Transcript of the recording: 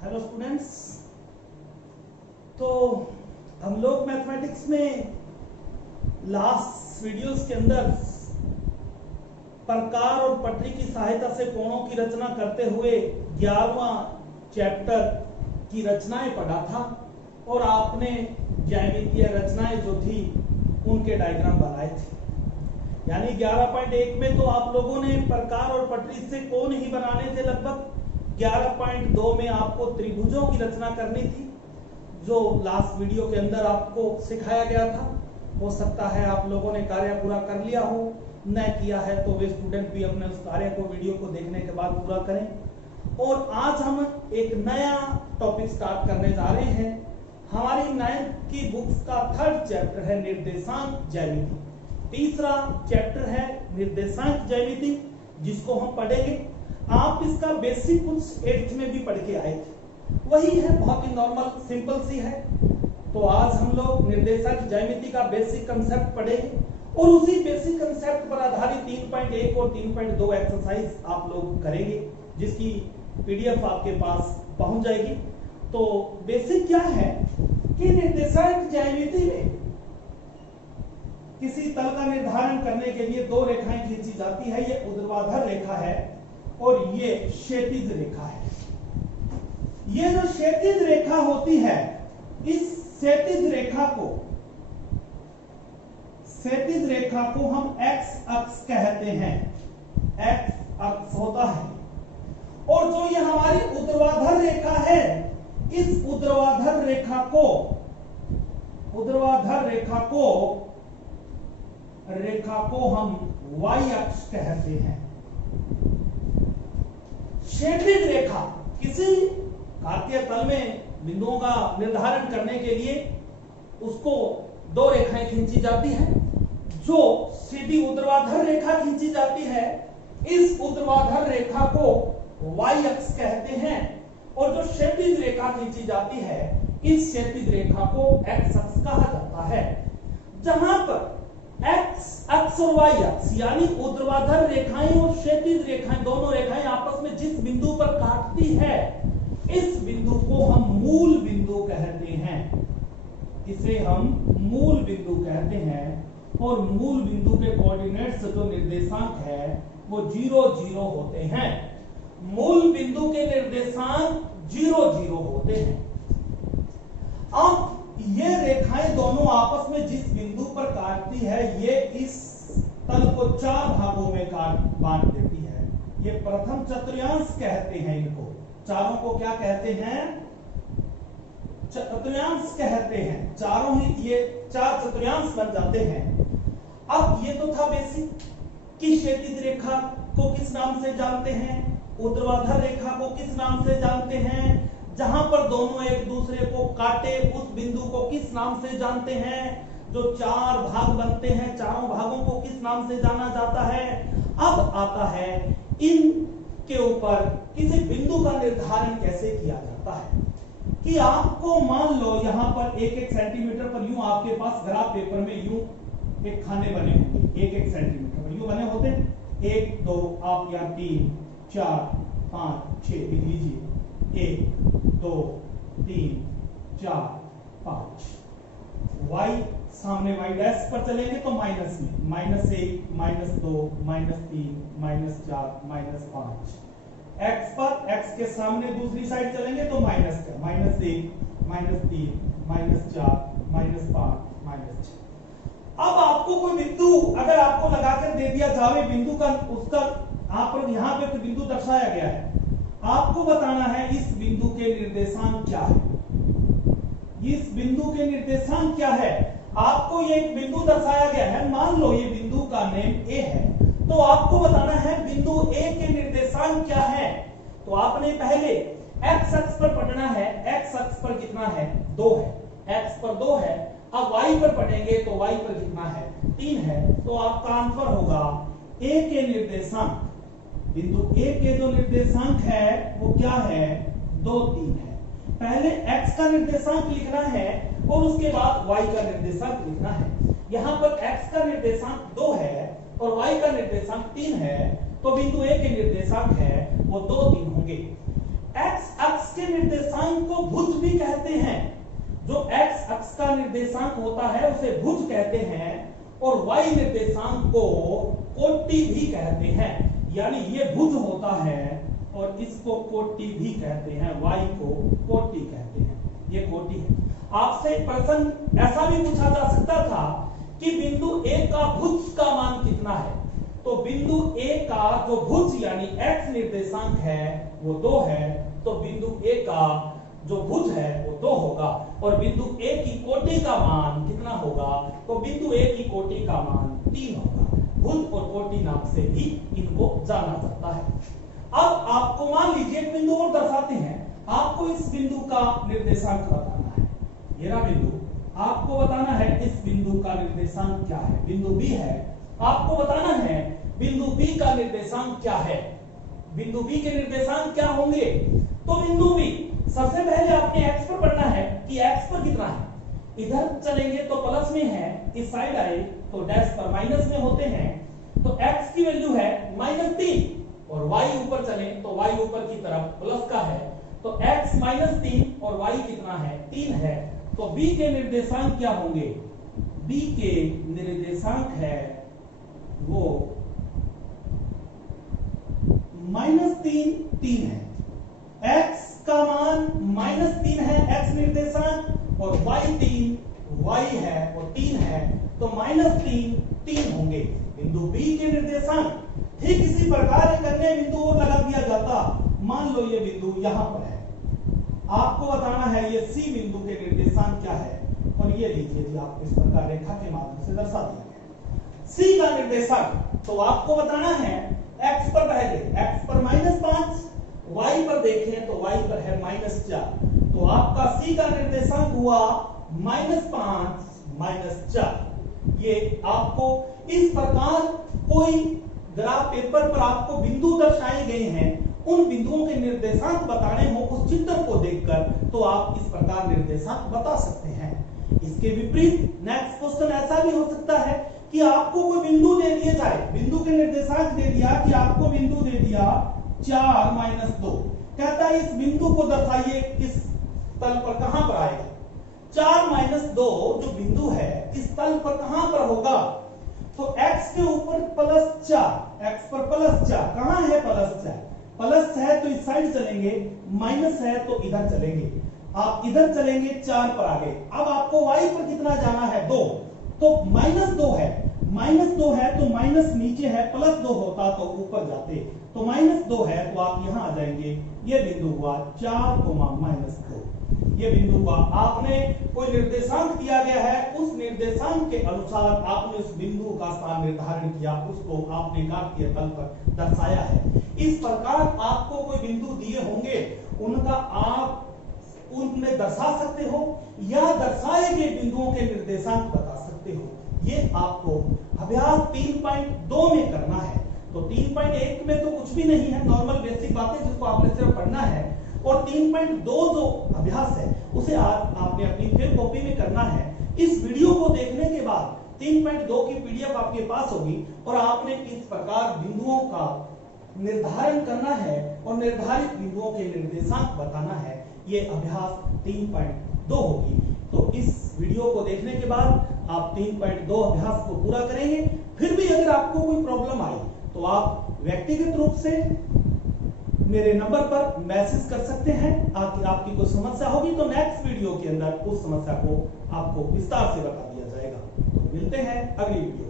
Hello students. तो हम लोग मैथमेटिक्स में लास्ट वीडियोस के अंदर प्रकार और पटरी की सहायता से कोणों की रचना करते हुए 11वां चैप्टर की रचनाएं पढ़ा था और आपने ज्यामितीय रचनाएं जो थी उनके डायग्राम बनाए थे। यानी 11.1 में तो आप लोगों ने प्रकार और पटरी से कोण ही बनाने थे। लगभग 11.2 में आपको त्रिभुजों की रचना करनी थी, जो लास्ट वीडियो के अंदर आपको सिखाया गया था। हो सकता है आप लोगों ने कार्य पूरा कर लिया हो, न किया है तो वे स्टूडेंट भी अपने उस कार्य को वीडियो को देखने के बाद पूरा करें। और आज हम एक नया टॉपिक स्टार्ट करने जा रहे हैं। हमारी 9th की बुक्स का 3rd चैप्टर है निर्देशांक ज्यामिति। तीसरा चैप्टर है निर्देशांक ज्यामिति, जिसको हम पढ़ेंगे। आप इसका बेसिक कुछ 8th में भी पढ़ के आए थे, वही है, बहुत ही नॉर्मल सिंपल सी है। तो आज हम लोग निर्देशांक ज्यामिति का बेसिक कंसेप्ट पढ़ेंगे और उसी बेसिक कंसेप्ट पर आधारित 3.1 और 3.2 एक्सरसाइज आप लोग करेंगे, जिसकी पीडीएफ आपके पास पहुंच जाएगी। तो बेसिक क्या है कि निर्देशांक ज्यामिति में किसी तल का निर्धारण करने के लिए दो रेखाएं खींची जाती है। ये ऊर्ध्वाधर रेखा है और ये क्षैतिज रेखा है। ये जो क्षैतिज रेखा होती है, इस क्षैतिज रेखा को हम एक्स अक्ष कहते हैं। एक्स अक्ष होता है। और जो ये हमारी ऊर्ध्वाधर रेखा है, इस ऊर्ध्वाधर रेखा को हम y अक्ष कहते हैं। क्षैतिज रेखा किसी घातीय तल में बिंदुओं का निर्धारण करने के लिए उसको दो रेखाएं खींची जाती है। जो सीधी ऊर्ध्वाधर रेखा खींची जाती है, इस ऊर्ध्वाधर रेखा को y अक्ष कहते हैं। और जो क्षैतिज रेखा खींची जाती है, इस क्षैतिज रेखा को x अक्ष कहा जाता है। जहां पर x अक्ष और y अक्ष यानी ऊर्ध्वाधर रेखाएं और क्षैतिज रेखाएं, दोनों रेखाएं आपस में जिस बिंदु पर काटती है, इस बिंदु को हम मूल बिंदु कहते हैं। इसे हम मूल बिंदु कहते हैं। और मूल बिंदु के कोऑर्डिनेट्स जो निर्देशांक है वो 0 0 होते हैं। मूल बिंदु के निर्देशांक 0 0 होते हैं। अब ये रेखाएं दोनों आपस में जिस बिंदु पर काटती है, ये इस तल को 4 भागों में बांट देती है। ये प्रथम चतुर्थांश कहते हैं। इनको चारों को क्या कहते हैं? चतुर्थांश कहते हैं। चारों ही ये 4 चतुर्थांश बन जाते हैं। अब ये तो था बेसिक कि क्षैतिज रेखा को किस नाम से जानते हैं, ऊर्ध्वाधर रेखा को किस नाम से जानते हैं, जहां पर दोनों एक दूसरे को काटे उस बिंदु को किस नाम से जानते हैं, जो 4 भाग बनते हैं, चारों भागों को किस नाम से जाना जाता है। अब आता है इन के ऊपर किसी बिंदु का निर्धारण कैसे किया जाता है। कि आपको मान लो यहां पर 1-1 सेंटीमीटर पर यूं आपके पास ग्राफ पेपर में यूं एक खाने बने होंगे, 1-1 सेंटीमीटर पर यूं बने होते हैं। 1 2 आप यहां 3 4 5 6 लिख लीजिए। 1 2 3 4 5। y सामने y डैश पर चलेंगे तो माइनस में, -1 -2 -3 -4 -5। x पर, x के सामने दूसरी साइड चलेंगे तो -1 -3 -4 -5 -6। अब आपको कोई बिंदु अगर आपको लगाकर दे दिया जावे, बिंदु का उसका यहाँ पे बिंदु दर्शाया गया है, आपको बताना है इस बिंदु के निर्देशांक क्या है। इस बिंदु के निर्देशांक क्या है? आपको ये एक बिंदु दर्शाया गया है, मान लो ये बिंदु का नेम A है, तो आपको बताना है बिंदु A के निर्देशांक क्या है। तो आपने पहले x अक्ष पर पढ़ना है। x अक्ष पर कितना है? 2 है। x पर 2 है। अब y पर पढ़ेंगे तो y पर कितना है? 3 है। तो आपका आंसर होगा A के निर्देशांक, बिंदु A के जो निर्देशांक है वो क्या है? 2 3 है। पहले x का निर्देशांक लिखना है और उसके बाद y का निर्देशांक लिखना है। यहां पर x का निर्देशांक 2 है और y का निर्देशांक 3 है, तो बिंदु A के निर्देशांक है वो 2 3 होंगे। एक्स अक्ष के निर्देशांक को भुज भी कहते हैं। जो एक्स अक्ष का निर्देशांक होता है उसे भुज कहते हैं और वाई निर्देशांक को कोटि भी कहते हैं। यानी ये भुज होता है और इसको कोटि भी कहते हैं, वाई को कोटि कहते हैं, ये कोटि है। आपसे एक प्रश्न ऐसा भी पूछा जा सकता था कि बिंदु ए का भुज का मान कितना है। तो बिंदु ए का जो भुज यानी एक्स निर्देशांक है वो 2 है, तो बिंदु ए का जो भुज है वो 2 होगा। और बिंदु ए की कोटि का मान कितना होगा, तो बिंदु ए की कोटि का मान 3 होगा। भुज और कोटि नाम से भी इनको जाना जाता है। अब आपको मान लीजिए एक बिंदु और दर्शाते हैं, आपको इस बिंदु का निर्देशांक बताना है। ये रहा बिंदु, आपको बताना है इस बिंदु का निर्देशांक क्या है। बिंदु बी है, आपको बताना है बिंदु बी का निर्देशांक क्या है। बिंदु बी के निर्देशांक क्या होंगे, तो बिंदु बी सबसे पहले आपने एक्स पर पढ़ना है कि एक्स पर कितना है। इधर चलेंगे तो प्लस में है, इस साइड आए तो डैश पर माइनस में होते हैं, तो एक्स की वैल्यू है -3 और वाई ऊपर चले तो वाई ऊपर की तरफ प्लस का है, तो x -3 और y कितना है 3 है। तो b के निर्देशांक क्या होंगे, b के निर्देशांक है वो -3 है। x का मान -3 है x निर्देशांक और y है और 3 है, तो -3 होंगे बिंदु b के निर्देशांक। ठीक इसी प्रकार एक अन्य बिंदु और लगा दिया जाता, मान लो ये बिंदु यहां पर है, आपको बताना है ये सी बिंदु के निर्देशांक क्या है। और ये लीजिए जी, आप इस प्रकार रेखा के माध्यम से दर्शा दिया गया सी का निर्देशांक। तो आपको बताना है x पर पहले x पर -5, y पर देखें तो y पर है -4, तो आपका सी का निर्देशांक हुआ -5 -4। ये आपको इस प्रकार कोई ग्राफ पेपर पर आपको बिंदु दर्शाए गए हैं, उन बिंदुओं के निर्देशांक बताने हो उस चित्र को देखकर, तो आप इस प्रकार निर्देशांक बता सकते हैं। इसके विपरीत नेक्स्ट क्वेश्चन ऐसा भी हो सकता है कि आपको कोई बिंदु दे दिया जाए, बिंदु के निर्देशांक दे दिया कि आपको बिंदु दे दिया 4 - 2, कहता है इस बिंदु को दर्शाइए किस तल पर कहां पर आएगा। 4 - 2 जो बिंदु है इस तल पर कहां पर होगा, तो x के ऊपर +4, x पर +4 कहां है, +4 प्लस है तो इस साइड चलेंगे, माइनस है तो इधर चलेंगे, आप इधर चलेंगे 4 पर आगे। अब आपको y पर कितना जाना है 2, तो -2 है, -2 है तो माइनस नीचे है, +2 होता तो ऊपर जाते, तो -2 है तो आप यहां आ जाएंगे। ये बिंदु हुआ 4, -2, ये बिंदु हुआ। आपने कोई निर्देशांक दिया गया है, उस निर्देशांक के अनुसार आपने उस बिंदु का स्थान निर्धारण किया, उसको आपने कार्तीय तल पर दर्शाया है। इस प्रकार आपको कोई बिंदु दिए होंगे, उनका आप उनमें दर्शा सकते हो या दर्शाए गए बिंदुओं के निर्देशांक बता सकते हो। ये आपको अभ्यास 3.2 में करना है। तो 3.1 में तो कुछ भी नहीं है, नॉर्मल बेसिक बातें जिसको आपने सिर्फ पढ़ना है, और 3.2 जो अभ्यास है उसे आपने अपनी फिर कॉपी में करना है। इस वीडियो को देखने के बाद 3.2 की पीडीएफ आपके पास होगी और आपने इस प्रकार बिंदुओं का निर्धारण करना है और निर्धारित बिंदुओं के निर्देशांक बताना है। ये अभ्यास 3.2 होगी। तो इस वीडियो को देखने के बाद आप 3.2 अभ्यास को पूरा करेंगे। फिर भी अगर आपको कोई प्रॉब्लम आई तो आप व्यक्तिगत रूप से मेरे नंबर पर मैसेज कर सकते हैं। आपकी कोई समस्या होगी तो नेक्स्ट वीडियो के अंदर उस समस्या को आपको विस्तार से बता दिया जाएगा। तो मिलते हैं अगली वीडियो।